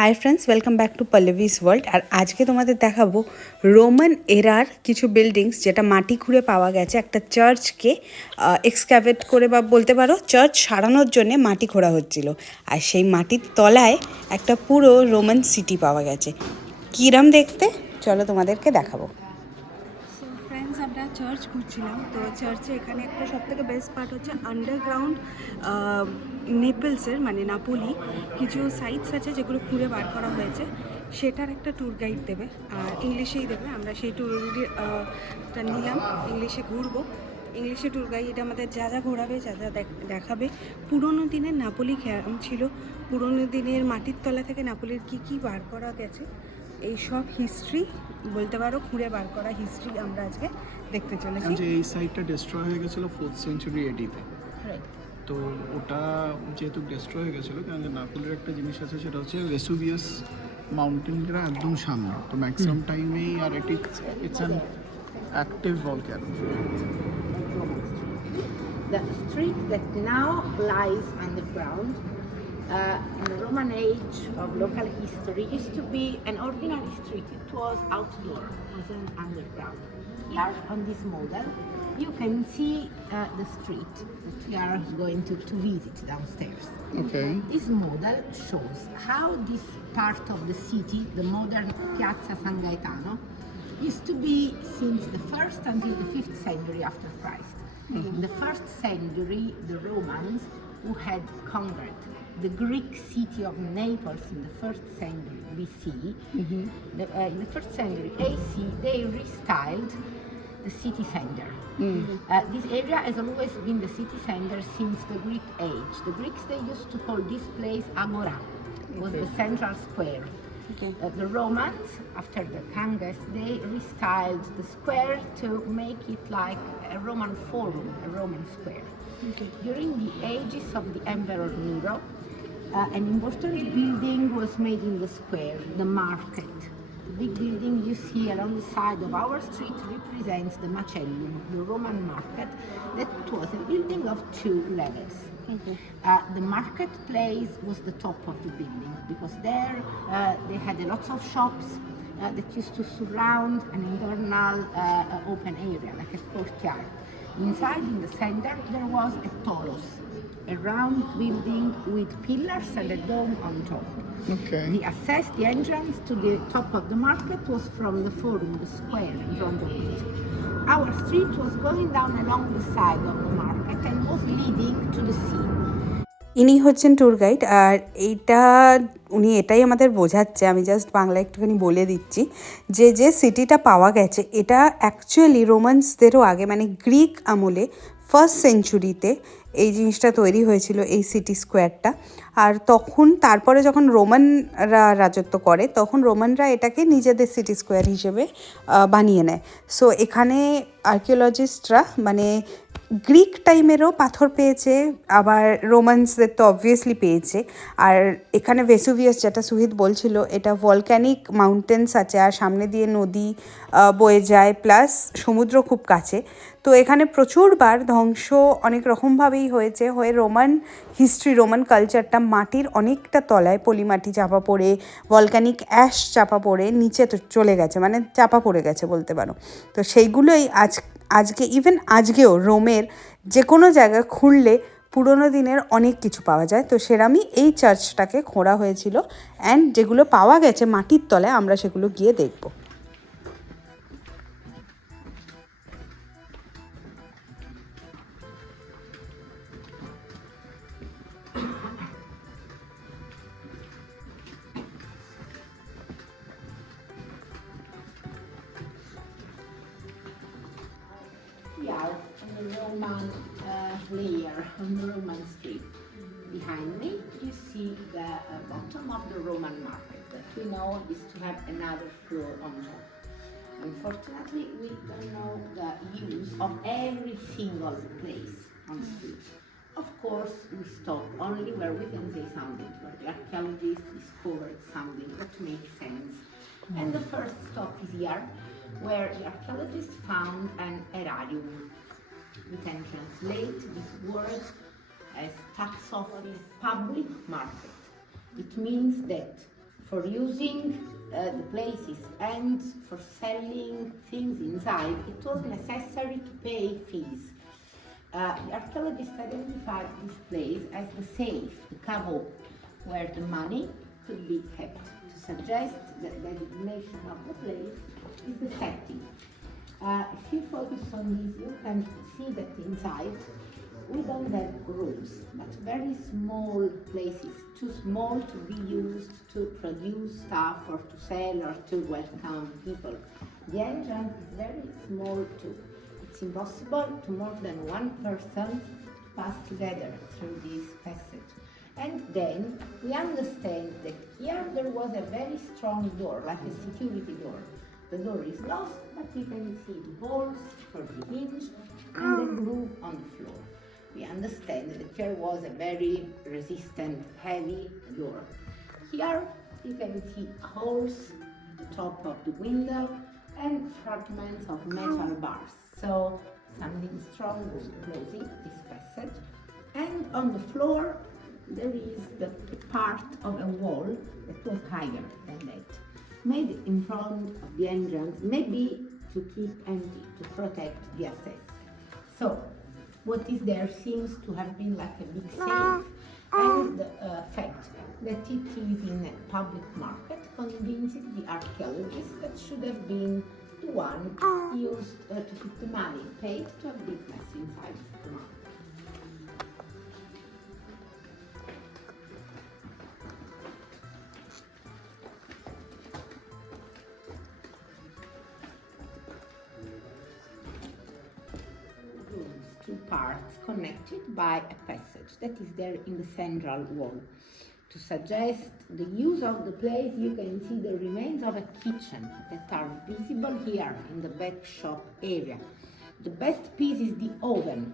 High friends, welcome back to Pallavi's world. আর আজকে তোমাদের দেখাবো রোমান এরার কিছু বিল্ডিংস যেটা মাটি খুঁড়ে পাওয়া গেছে। একটা চার্চকে এক্সক্যাভেট করে বা বলতে পারো চার্চ সারানোর জন্য মাটি খোঁড়া হচ্ছিল, আর সেই মাটির তলায় একটা পুরো রোমান সিটি পাওয়া গেছে। কিরম দেখতে, চলো তোমাদেরকে দেখাবো। সো ফ্রেন্ডস, আমরা চার্চ ঘুরছিলাম, তো চার্চে এখানে একটা সবথেকে বেস্ট পার্ট হচ্ছে আন্ডারগ্রাউন্ড নেপলসের মানে নাপোলি কিছু সাইটস আছে যেগুলো খুঁড়ে বার করা হয়েছে, সেটার একটা ট্যুর গাইড দেবে, আর ইংলিশেই দেবে। আমরা সেই ট্যুরটা নিলাম, ইংলিশে ঘুরবো। ইংলিশে ট্যুর গাইড আমাদের যা যা ঘোরাবে, যা যা দেখাবে, পুরোনো দিনের নাপোলি কেমন ছিল, পুরোনো দিনের মাটির তলা থেকে নাপোলির কী কী বার করা গেছে, এই সব হিস্ট্রি বলতে পারো, খুঁড়ে বার করা হিস্ট্রি আমরা আজকে দেখতে চলেছি। যে এই সাইটটা ডিস্ট্রয় হয়ে গেছিল 4th সেঞ্চুরি এডিতে, তো ওটা যেহেতু ডিস্ট্রয় হয়ে গেছিলো, কারণ নাপোলির একটা জিনিস আছে, সেটা হচ্ছে ভেসুভিয়াস মাউন্টেনটা একদম সামনে, তো ম্যাক্সিমাম টাইমেই আর এটি it's an active volcano. The street that now lies underground in the Roman age of local history used to be an ordinary street. It was outdoor, it wasn't underground. Here on this model, you can see the street that we are going to visit downstairs. Okay. This model shows how this part of the city, the modern Piazza San Gaetano, used to be since the 1st until the 5th century after Christ. In the 1st century, the Romans, who had conquered the Greek city of Naples in the 1st century BC, in the 1st century AC, they restyled the city center. This area has always been the city center since the Greek age. The Greeks, they used to call this place Agora, was the central square. The Romans, after the Ganges, they restyled the square to make it like a Roman forum, a Roman square. During the ages of the Emperor Nero, an important building was made in the square, the market. The big building you see along the side of our street represents the Macellum, the Roman market, that was a building of 2 levels. The marketplace was the top of the building, because there they had lots of shops that used to surround an internal open area, like a courtyard. Inside, in the center, there was a tolos, a round building with pillars and a dome on top. Okay. The entrance to the top of the market was from the forum, the square in front of it. Our street was going down along the side of the market and was leading to the sea. ইনি হচ্ছেন tour guide, আর উনি এটাই আমাদের বোঝাচ্ছে, আমি জাস্ট বাংলা একটুখানি বলে দিচ্ছি, যে সিটিটা পাওয়া গেছে এটা অ্যাকচুয়ালি রোমান্সদেরও আগে, মানে গ্রিক আমলে 1st সেঞ্চুরিতে এই জিনিসটা তৈরি হয়েছিল, এই সিটি স্কোয়ারটা। আর তখন তারপরে যখন রোমানরা রাজত্ব করে, তখন রোমানরা এটাকে নিজেদের সিটি স্কোয়ার হিসেবে বানিয়ে নেয়। সো এখানে আর্কিওলজিস্টরা মানে গ্রিক টাইমেরও পাথর পেয়েছে, আবার রোমান্সদের তো অবভিয়াসলি পেয়েছে। আর এখানে ভেসুভিয়াস, যেটা সুহিত বলছিল, এটা ভলক্যানিক মাউন্টেন্স আছে, আর সামনে দিয়ে নদী বয়ে যায়, প্লাস সমুদ্র খুব কাছে। তো এখানে প্রচুরবার ধ্বংস অনেক রকমভাবেই হয়েছে, রোমান হিস্ট্রি, রোমান কালচারটা মাটির অনেকটা তলায়, পলিমাটি চাপা পড়ে, ভলক্যানিক অ্যাশ চাপা পড়ে নিচে তো চলে গেছে, মানে চাপা পড়ে গেছে বলতে পারো। তো সেইগুলোই আজকে ইভেন আজকেও রোমের যে কোনো জায়গায় খুঁড়লে পুরোনো দিনের অনেক কিছু পাওয়া যায়। তো সেরামই এই চার্চটাকে খোঁড়া হয়েছিল, অ্যান্ড যেগুলো পাওয়া গেছে মাটির তলায় আমরা সেগুলো গিয়ে দেখবো। We are on the Roman layer, on the Roman street. Behind me, you see the bottom of the Roman market that we know is to have another floor on top. Unfortunately, we don't know the use of every single place on the street. Of course, we stop only where we can say something, where the archaeologists discovered something that makes sense. And the first stop is here, where the archaeologists found an aerarium. We can translate this word as tax office, public market. It means that for using the places and for selling things inside, it was necessary to pay fees. The archaeologists identified this place as the safe, the caveau, where the money could be kept, to suggest that the designation of the place is the setting. If you focus on this, you can see that inside we don't have rooms, but very small places, too small to be used to produce stuff or to sell or to welcome people. The entrance is very small too. It's impossible to more than one person pass together through this passage. And then we understand that here there was a very strong door, like a security door. The door is lost, but you can see the bolts for the hinge and the groove on the floor. We understand that here was a very resistant, heavy door. Here you can see holes at the top of the window and fragments of metal bars. So something strong was closing this passage. And on the floor there is the part of a wall that was higher than that, made in front of the entrance, maybe to keep empty, to protect the access. So what is there seems to have been like a big safe, and the fact that it is in a public market convinced the archaeologists that should have been the one used to keep the money paid to have business inside the market. Two parts connected by a passage that is there in the central wall. To suggest the use of the place, you can see the remains of a kitchen that are visible here in the back shop area. The best piece is the oven,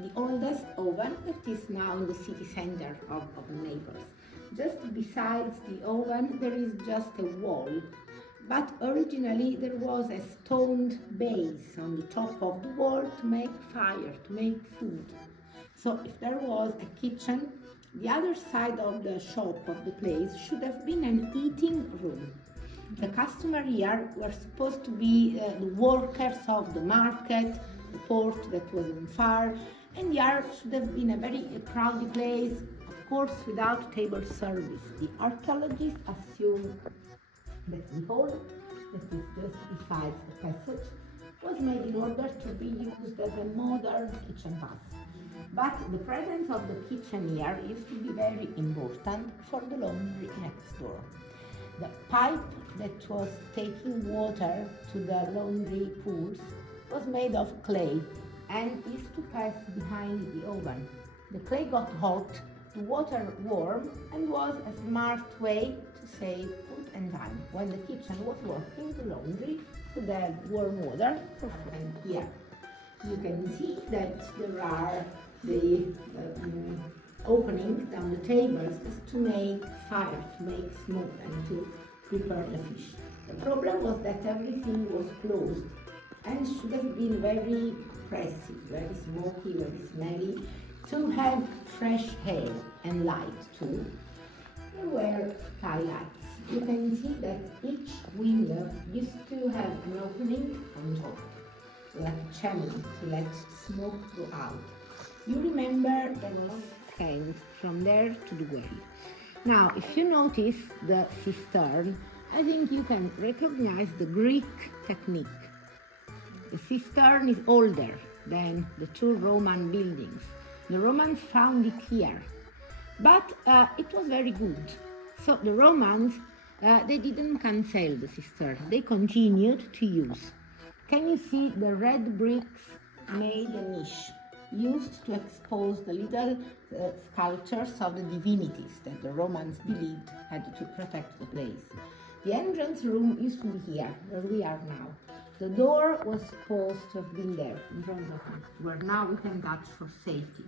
the oldest oven that is now in the city center of Naples. Just besides the oven there is just a wall, but originally there was a stone base on the top of the wall to make fire, to make food. So if there was a kitchen, the other side of the shop of the place should have been an eating room. The customer here were supposed to be the workers of the market, the port that was on fire, and here should have been a very crowded place, of course without table service. The archaeologists assume that the hall that is just beside the passage was made in order to be used as a modern kitchen bath. But the presence of the kitchen here used to be very important for the laundry next door. The pipe that was taking water to the laundry pools was made of clay and used to pass behind the oven. The clay got hot, the water warm, and was a smart way to save food and time. When the kitchen was working, the laundry could have warm water for frying here. You can see that there are the opening down the tables is to make fire, to make smoke and to prepare the fish. The problem was that everything was closed and should have been very oppressive, very smoky, very smelly. To have fresh air and light too, there were skylights. You can see that each window used to have an opening on top, like a chimney to let smoke go out. You remember there was sand from there to the well. Now, if you notice the cistern, I think you can recognize the Greek technique. The cistern is older than the two Roman buildings. The Romans found it here, but it was very good. So the Romans, they didn't cancel the cistern, they continued to use. Can you see the red bricks made a niche, used to expose the little sculptures of the divinities that the Romans believed had to protect the place. The entrance room used to be here, where we are now. The door was supposed to have been there, in front of us, where now we can touch for safety.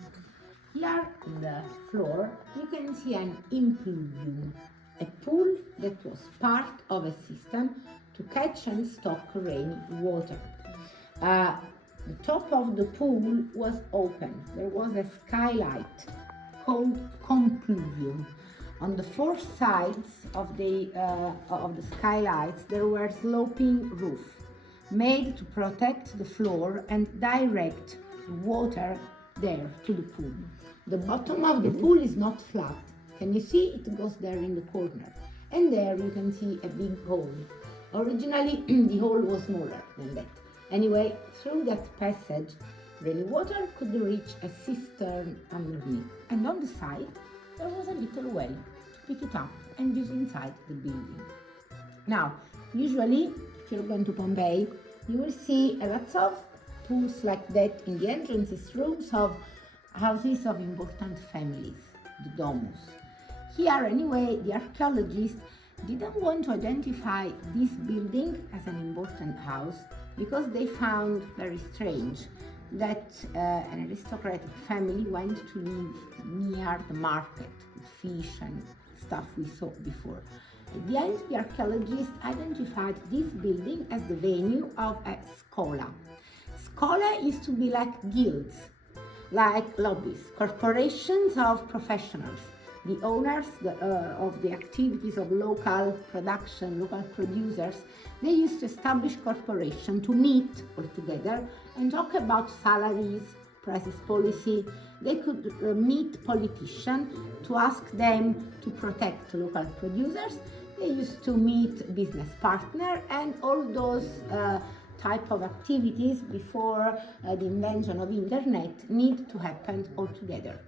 Here in the floor, you can see an impluvium, a pool that was part of a system to catch and stock rainy water. The top of the pool was open. There was a skylight called compluvium. On the four sides of the skylights, there were sloping roof made to protect the floor and direct the water there to the pool. The bottom of the pool is not flat. Can you see? It goes there in the corner. And there you can see a big hole. Originally, the hole was smaller than that. Anyway, through that passage, rainy water could reach a cistern underneath. And on the side, there was a little well to pick it up and use inside the building. Now, usually, if you're going to Pompeii, you will see a lot of pools like that in the entrances rooms of houses of important families, the domus. Here, anyway, the archaeologists didn't want to identify this building as an important house because they found very strange that an aristocratic family went to live near the market with fish and stuff we saw before. At the end, the archaeologists identified this building as the venue of a schola. Schola used to be like guilds, like lobbies, corporations of professionals. The owners of the activities of local production, local producers, they used to establish corporations to meet all together and talk about salaries, prices policy. They could meet politicians to ask them to protect local producers. They used to meet business partners and all those type of activities before the invention of internet need to happen all together.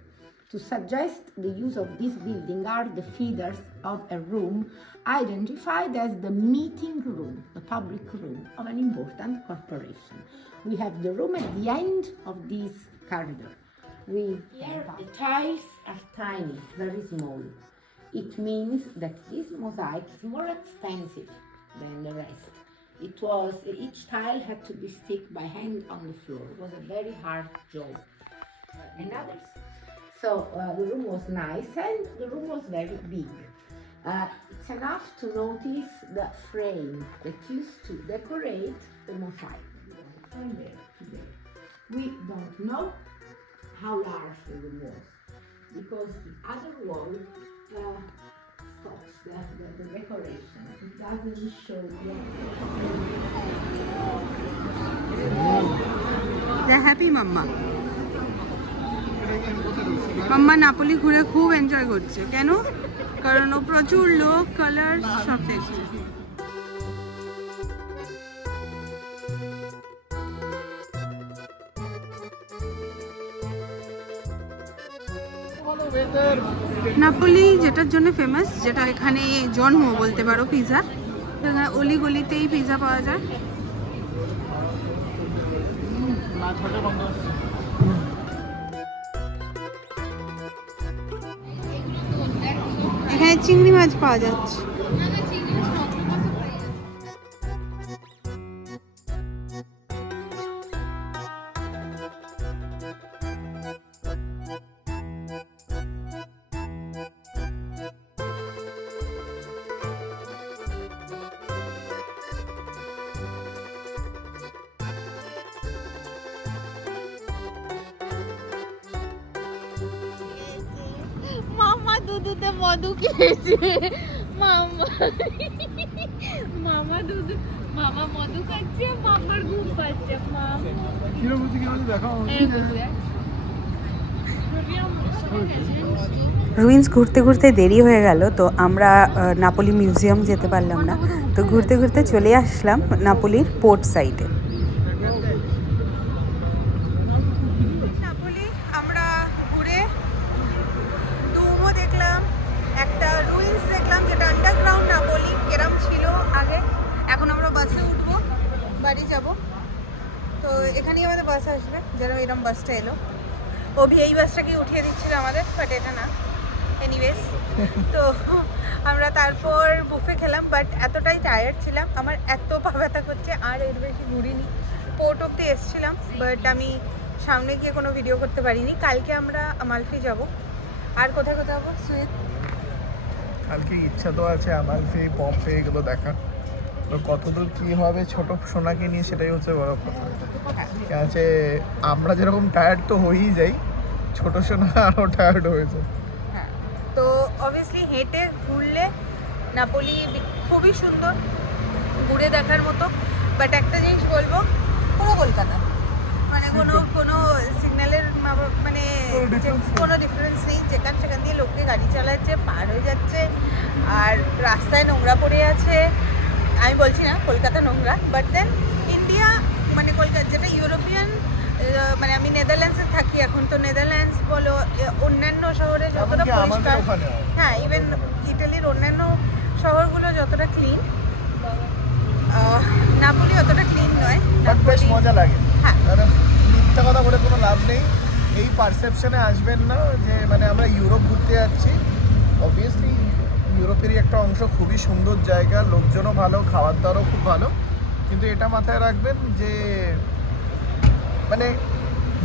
To suggest the use of this building are the feeders of a room identified as the meeting room, the public room of an important corporation. We have the room at the end of this corridor. Here the tiles are tiny, very small. It means that this mosaic is more expensive than the rest. Each tile had to be stuck by hand on the floor. It was a very hard job. So the room was nice and the room was very big. It's enough to notice the frame that used to decorate the mosaic. From there to there. We don't know how large the room was because the other wall stops the decoration. It doesn't show yet. They're happy, Mama. মাম্মা নাপোলি ঘুরে খুব এনজয় করছে। কেন? কারণ ও প্রচুর লোক, কালার সব দেখছে। নাপোলি যেটার জন্য ফেমাস, যেটা এখানে জন্ম বলতে পারো পিৎজা, অলি গলিতেই পিৎজা পাওয়া যায়। এখানে চিংড়ি মাছ পাওয়া যাচ্ছে। মামা দুধুতে মধু খেয়েছে। মামা মামা দুধু মামা মধু খাচ্ছে, মামার ঘুম পাচ্ছে। রুইন্স ঘুরতে ঘুরতে দেরি হয়ে গেল, তো আমরা নাপোলি মিউজিয়াম যেতে পারলাম না। তো ঘুরতে ঘুরতে চলে আসলাম নাপোলির পোর্ট সাইডে। নাপোলি আমরা ঘুরে ডুমো দেখলাম, একটা রুইন্স দেখলাম যেটা আন্ডারগ্রাউন্ড নাপোলি কেরাম ছিল আগে। এখন আমরা বাসে উঠবো, বাড়ি যাব। তো এখানেই আমাদের বাস আসবে, যেরকম এরকম বাসটা এলো। অভি এই বাসটাকে উঠিয়ে দিচ্ছিল আমাদের, বাট এটা না। এনিওয়েজ, তো আমরা তারপর বুফে খেলাম, বাট এতটাই টায়ার্ড ছিলাম, আমার এত পা ব্যথা করছে, আর এর বেশি ঘুরিনি। পোর্ট অব্দি এসেছিলাম, বাট আমি সামনে গিয়ে কোনো ভিডিও করতে পারিনি। কালকে আমরা আমালফি যাব। আর কোথায় কোথায় যাবো সুইট? কালকে ইচ্ছা তো আছে আমালফি, পম্পে এগুলো দেখার। তো কতদূর কী হবে ছোট সোনাকে নিয়ে, সেটাই হচ্ছে বড় কথা। আছে আমরা যেরকম টায়ার্ড তো হয়েই যাই, ছোট সোনা আরও টায়ার্ড হয়েছে। তো অবভিয়াসলি হেঁটে ঘুরলে নাপোলি খুবই সুন্দর, ঘুরে দেখার মতো। বাট একটা জিনিস বলবো, পুরো কলকাতা, মানে কোনো সিগন্যালের মানে কোনো ডিফারেন্স নেই। যেখান সেখান দিয়ে লোকে গাড়ি চালাচ্ছে, পার হয়ে যাচ্ছে, আর রাস্তায় নোংরা পড়ে আছে। আমি বলছি না কলকাতা নোংরা, বাট দেন ইন্ডিয়া মানে কলকাতা যেটা ইউরোপিয়ান, মানে আমি নেদারল্যান্ডসে থাকি এখন, তো নেদারল্যান্ডস বলো অন্যান্য শহরে যতটা পরিষ্কার, হ্যাঁ ইভেন ইটালির অন্যান্য শহরগুলো যতটা ক্লিন, নাপোলি অতটা ক্লিন নয়। বেশ মজা লাগে, হ্যাঁ কারণ মিথ্যা কথা বলে কোনো লাভ নেই। এই পারসেপশনে আসবেন না যে মানে আমরা ইউরোপ ঘুরতে যাচ্ছি। অবভিয়াসলি ইউরোপেরই একটা অংশ, খুবই সুন্দর জায়গা, লোকজনও ভালো, খাবার দাবারও খুব ভালো, কিন্তু এটা মাথায় রাখবেন যে মানে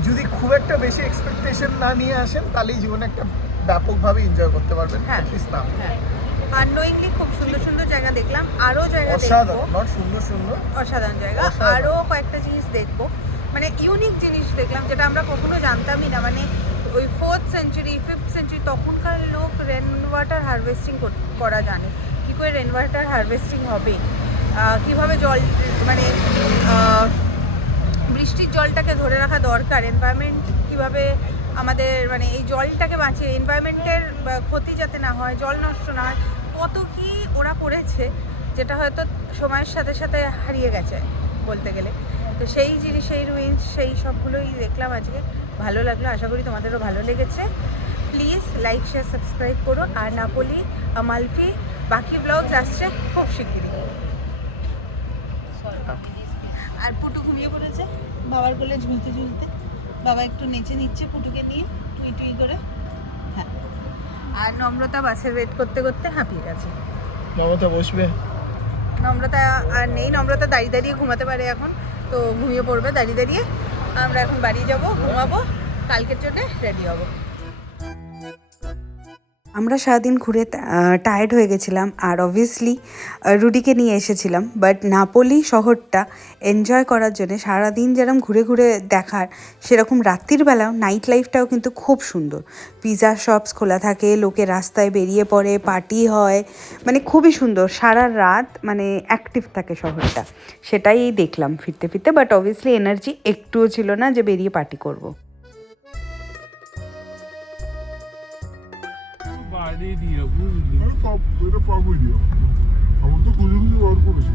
যদি খুব একটা বেশি এক্সপেকটেশন না নিয়ে আসেন তাহলেই জীবনে একটা ব্যাপকভাবে এনজয় করতে পারবেন। হ্যাঁ। অ্যাটলিস্ট না আননোয়িংলি খুব সুন্দর সুন্দর জায়গা দেখলাম, আরও জায়গা দেখবো, অসাধারণ, নট সুন্দর সুন্দর, অসাধারণ জায়গা, অসাধারণ। আরও কয়েকটা জিনিস দেখবো, মানে ইউনিক জিনিস দেখলাম যেটা আমরা কখনো জানতামই না। মানে ওই 4th সেঞ্চুরি 5th সেঞ্চুরি তখনকার লোক রেন ওয়াটার হারভেস্টিং করা জানে, কী করে রেন ওয়াটার হারভেস্টিং হবে, কীভাবে জল মানে বৃষ্টির জলটাকে ধরে রাখা দরকার, এনভায়রনমেন্ট কীভাবে আমাদের মানে এই জলটাকে বাঁচিয়ে এনভায়রনমেন্টের ক্ষতি যাতে না হয়, জল নষ্ট না হয়, কত কি ওরা করেছে যেটা হয়তো সময়ের সাথে সাথে হারিয়ে গেছে বলতে গেলে। তো সেই জিনিস, সেই রুইন্স, সেই সবগুলোই দেখলাম আজকে, ভালো লাগলো। আশা করি তোমাদেরও ভালো লেগেছে। প্লিজ লাইক শেয়ার সাবস্ক্রাইব করো। আর নাপোলি, আমালফি, বাকি ব্লগস আসছে খুব শিগগিরই। আর পুটু ঘুমিয়ে পড়েছে বাবার কোলে ঝুলতে ঝুলতে, বাবা একটু নেচে নিচ্ছে পুটুকে নিয়ে টুই টুই করে। হ্যাঁ, আর নম্রতা বাসে ওয়েট করতে করতে হাঁপিয়ে গেছে। মমতা বসবে, নম্রতা আর নেই, নম্রতা দাঁড়িয়ে দাঁড়িয়ে ঘুমাতে পারে এখন, তো ঘুমিয়ে পড়বে দাঁড়িয়ে দাঁড়িয়ে। আমরা এখন বাড়ি যাব, ঘুমাবো, কালকের জন্য রেডি হব। আমরা সারাদিন ঘুরে টায়ার্ড হয়ে গেছিলাম, আর অবভিয়াসলি রুডিকে নিয়ে এসেছিলাম। বাট নাপোলি শহরটা এনজয় করার জন্য সারাদিন যেরকম ঘুরে ঘুরে দেখার, সেরকম রাত্রির বেলাও নাইট লাইফটাও কিন্তু খুব সুন্দর। পিৎজা শপস খোলা থাকে, লোকে রাস্তায় বেরিয়ে পড়ে, পার্টি হয়, মানে খুবই সুন্দর। সারা রাত মানে অ্যাক্টিভ থাকে শহরটা, সেটাই দেখলাম ফিরতে ফিরতে। বাট অবভিয়াসলি এনার্জি একটুও ছিল না যে বেরিয়ে পার্টি করবো। বাইরে দিয়ে বুঝলি এটা পাবই দিয়া আমার তো খুঁজে খুঁজে বার করেছি